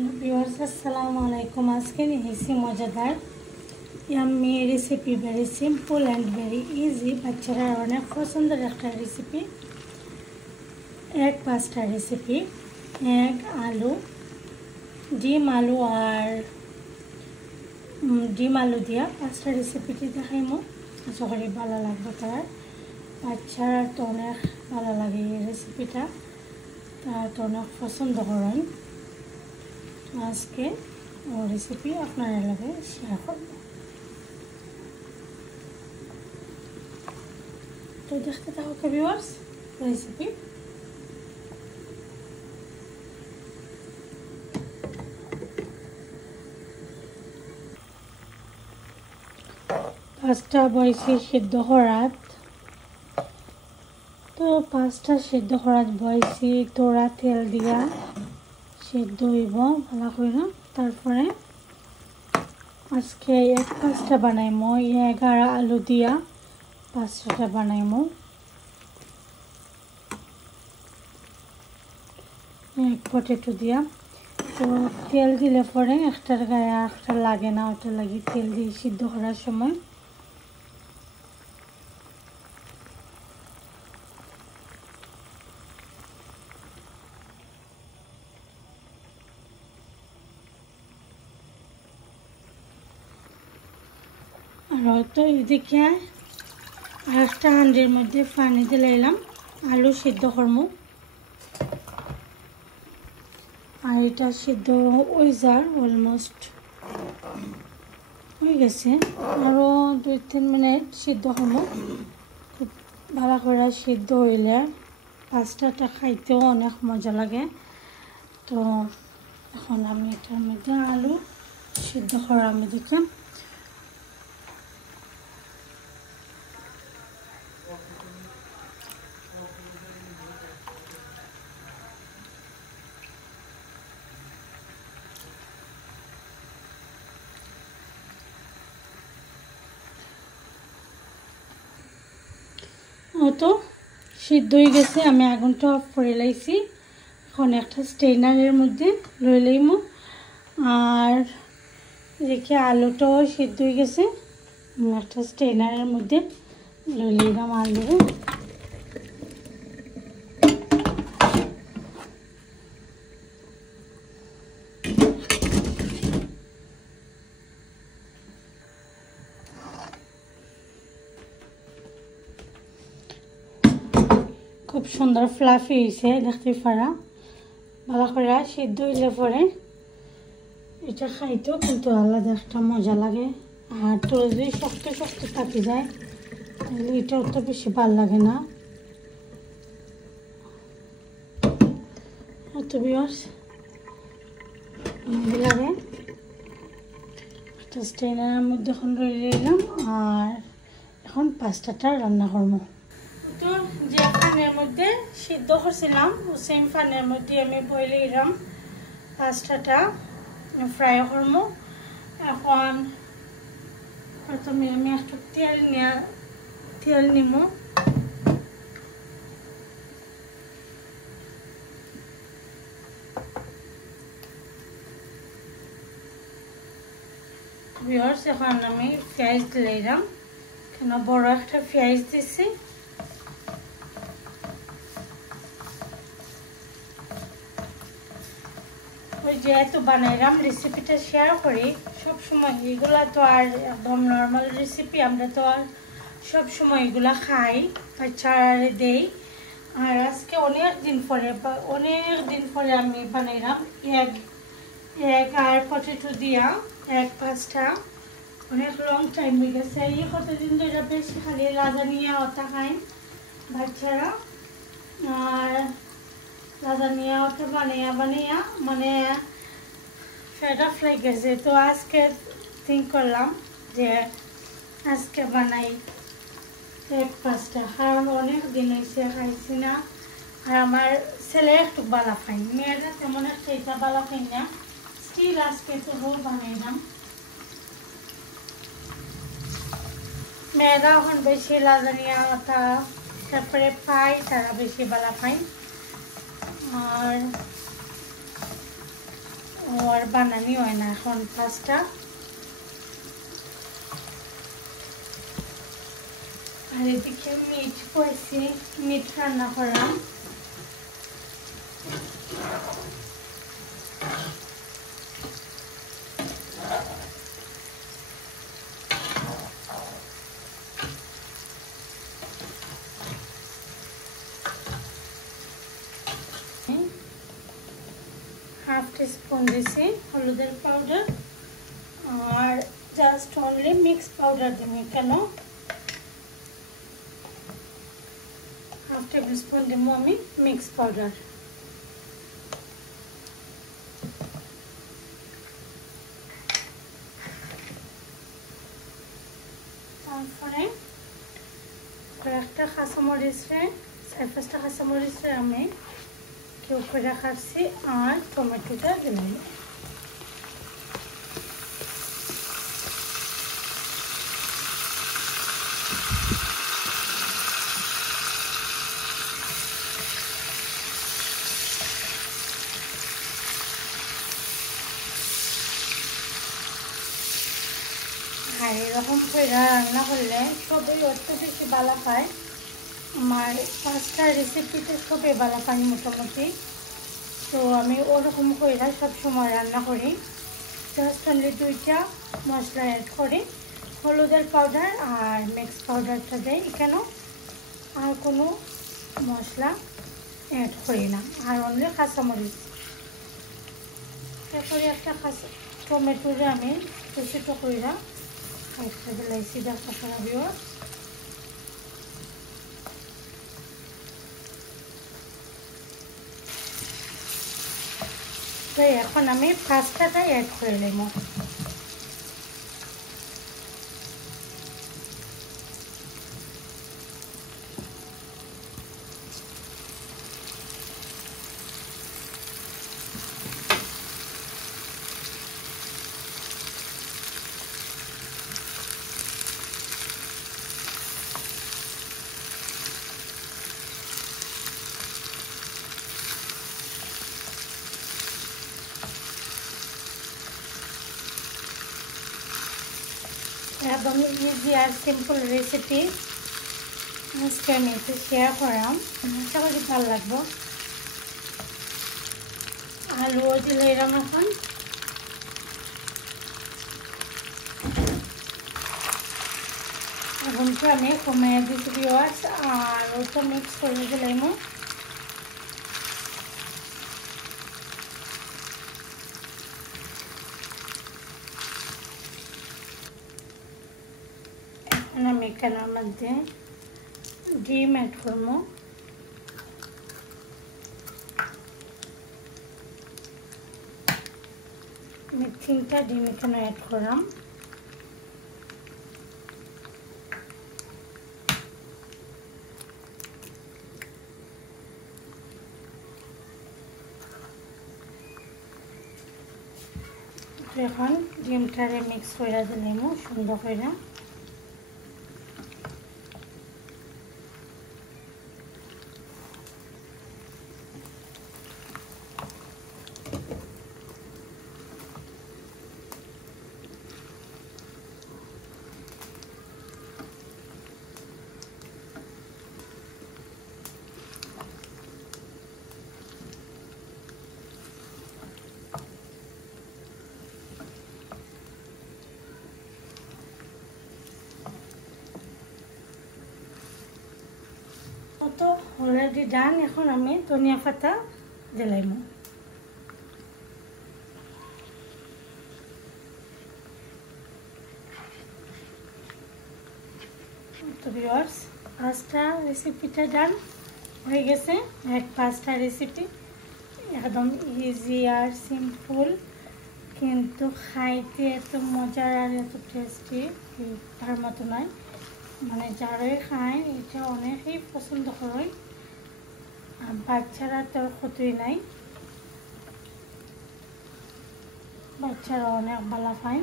Hello viewers, अस्सलाम वालेकुम। आज के लिए मज़ेदार yummy recipe, very simple and very easy, বাচ্চারা অনেক পছন্দের একটা রেসিপি, এক পাস্তা রেসিপি। এক আলু, ডিম আলু দিয়া পাস্তা রেসিপিটি দেখাইমো। আশা করি ভালো লাগবে। তার বাচ্চারা তো অনেক ভালো লাগে এই রেসিপিটা, তারা তো অনেক পছন্দ করেন। আজকে রেসিপি আপনার লগে শেয়ার করব। তো দেখতে থাকো ভিউয়ার্স রেসিপি। পাঁচটা বয়সী সিদ্ধ করাত, তো পাঁচটা সিদ্ধ করাত বয়সী তোরা তেল দিয়া সিদ্ধ হইব ভালো করে। তারপরে আজকে এক পাঁচটা বানাইমো, 11 আলু দিয়া পাঁচটা বানাইমো। এক পটেটো দিয়া, তো তেল দিলে পরে একটার গায়ে একটা লাগে না, ওটা লাগে তেল দিয়ে সিদ্ধ করার সময়। আর হয়তো এদিকে আরেকটা হাঁড়ির মধ্যে পানি দিলাম আলু সিদ্ধ করবো। আর এটা সিদ্ধ ওই যার অলমোস্ট হয়ে গেছে, আরও 2-3 মিনিট সিদ্ধ করবো। খুব ভালো করে সিদ্ধ হইলে পাস্তাটা খাইতেও অনেক মজা লাগে। তো এখন আমি এটার মধ্যে আলু সিদ্ধ করা আমি দেখলাম। তো সিদ্ধ হয়ে গেছে, আমি আগুনটা অফ করে লাইছি। এখন একটা স্টেনারের মধ্যে লই লইমো। আর দেখি আলুটাও সিদ্ধ হয়ে গেছে, একটা স্টেনারের মধ্যে লই লইলাম আলু। খুব সুন্দর ফ্লাফি হয়েছে দেখতে পারা। ভালো করে সিদ্ধ হইলে পরে এটা খাইতেও কিন্তু আলাদা একটা মজা লাগে। আর তো যদি শক্ত শক্ত থাকি যায় তাহলে এটাও তো বেশি ভালো লাগে না। তো ভিউয়ার্স লাগে একটা স্টেনারের মধ্যে এখন রয়ে নিলাম। আর এখন পাস্তাটা রান্না করবো। তো যে পানের মধ্যে সিদ্ধ করছিলাম সেম পানের মধ্যে আমি বইলে দিলাম পাস্তাটা ফ্রাই করবো। এখন প্রথমে আমি একটু তেল নিব। ভিউয়ার্স এখন আমি পেঁয়াজ দিলাম, কেন বড় একটা পেঁয়াজ দিছি। ওই যেহেতু বানাইলাম রেসিপিটা শেয়ার করি সবসময়, এগুলা তো আর একদম নর্মাল রেসিপি, আমরা তো আর সবসময় এগুলা খাই, বাচ্চারা দেই। আর আজকে অনেক দিন পরে আমি বানাইলাম এগ আর পটেটো দিয়া এক পাঁচটা। অনেক লং টাইম হয়ে গেছে, এই কতদিন ধরে বেশি খালি লাজানিয়া ওটা খাই বাচ্চারা। আর লাজানিয়া ওটা বানাইয়া মানে ফেড অফ লেগে গেছে। তো আজকে থিঙ্ক করলাম যে আজকে বানাই এক পাঁচটা, কারণ অনেক দিন হয়েছে খাইছি না। আর আমার ছেলে একটু বালা খাই, মেয়েরা তেমন একটা এটা বালা খাই না। স্টিল আজকে তো বানাইলাম। মেয়েরা এখন বেশি লাজানিয়া ওটা তারপরে পাই, তারা বেশি বালা খাই। আর আর বানানি হয় না এখন পাস্তা। আর এদিকে মিট করেছি, মিট রান্না করলাম। হাফ টিস্পুন দিছি হলুদের পাউডার, আর জাস্ট অনলি মিক্স পাউডার দিব। কেন হাফ টেবিল স্পুন দিব আমি মিক্স পাউডার। তারপরে কয়েকটা কাঁচামরিচে, 4-5টা কাঁচামরিচে আমি কিউব করে কাটছি, আর টমেটোটা দিলাম। আর এরকম করে রান্না করলে সবাই অত বেশি ভালো পায়। আমার পাস্তা রেসিপিতে সবাই ভালো পায় মোটামুটি। তো আমি ওরকম করে সবসময় রান্না করি। জাস্ট অনলি 2টা মশলা অ্যাড করি, হলুদের পাউডার আর মিক্স পাউডারটা দেয় কেন, আর কোনো মশলা অ্যাড করি না, আর অনলি কাঁচামরিচ। তারপরে একটা টমেটোরে আমি ছোটো করে একটা দিলাইছি, দেখা খারাপিও। তো এখন আমি পাস্তাটা অ্যাড করে নেব। একদম ইজি আর সিম্পল রেসিপি আজকে আমি একটু শেয়ার করলাম, আশা করি ভালো লাগবে। আলুও দিলে এরকম এখন আগুনটা আমি কমিয়ে দিতে পেঁয়াজ আর ওটা মিক্স করে দিলাম। এখন আমি এখানের মধ্যে ডিম অ্যাড করবো। আমি 3টা ডিম এখানে অ্যাড করলাম। এখন ডিমটারে মিক্স করে দিলাম সুন্দর করে। তো অলরেডি ডান। এখন আমি ধনিয়া পাতা দিলাম। তো ভিউয়ার্স, পাস্তা রেসিপিটা ডান হয়ে গেছে। এক পাস্তা রেসিপি একদম ইজি আর সিম্পল, কিন্তু খাইতে এত মজার আর এত টেস্টি তার মতো নয়। মানে যারাই খায় এটা অনেকেই পছন্দ করে, আর বাচ্চারা তো ক্ষতি নাই, বাচ্চারা অনেক ভালো খায়।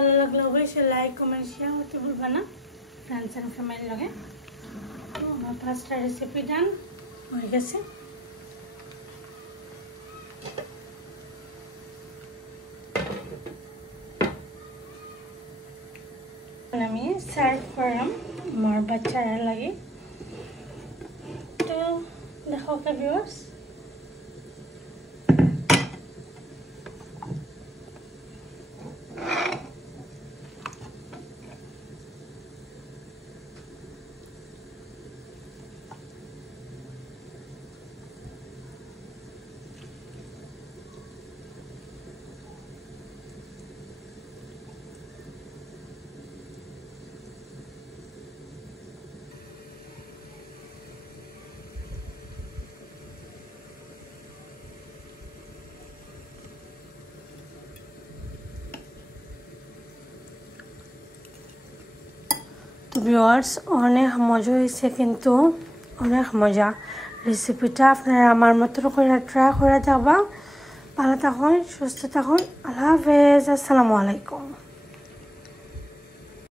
ভালো লাগলে অবশ্যই লাইক কমেন্ট শেয়ার করতে ভুলবা না ফ্রেন্ডস এন্ড ফ্যামিলির লগে। তো আমার পাঁচটা রেসিপি ডান হয়ে গেছে। আমি সার্ভ করলাম আমার বাচ্চারা লাগে। তো দেখো ভিউয়ার্স, তো ভিউয়ার্স অনেক মজা হয়েছে, কিন্তু অনেক মজা। রেসিপিটা আপনারা আমার মতো করে ট্রাই করে যাবা। ভালো থাকুন, সুস্থ থাকুন। আল্লাহ হাফেজ, আসসালামু আলাইকুম।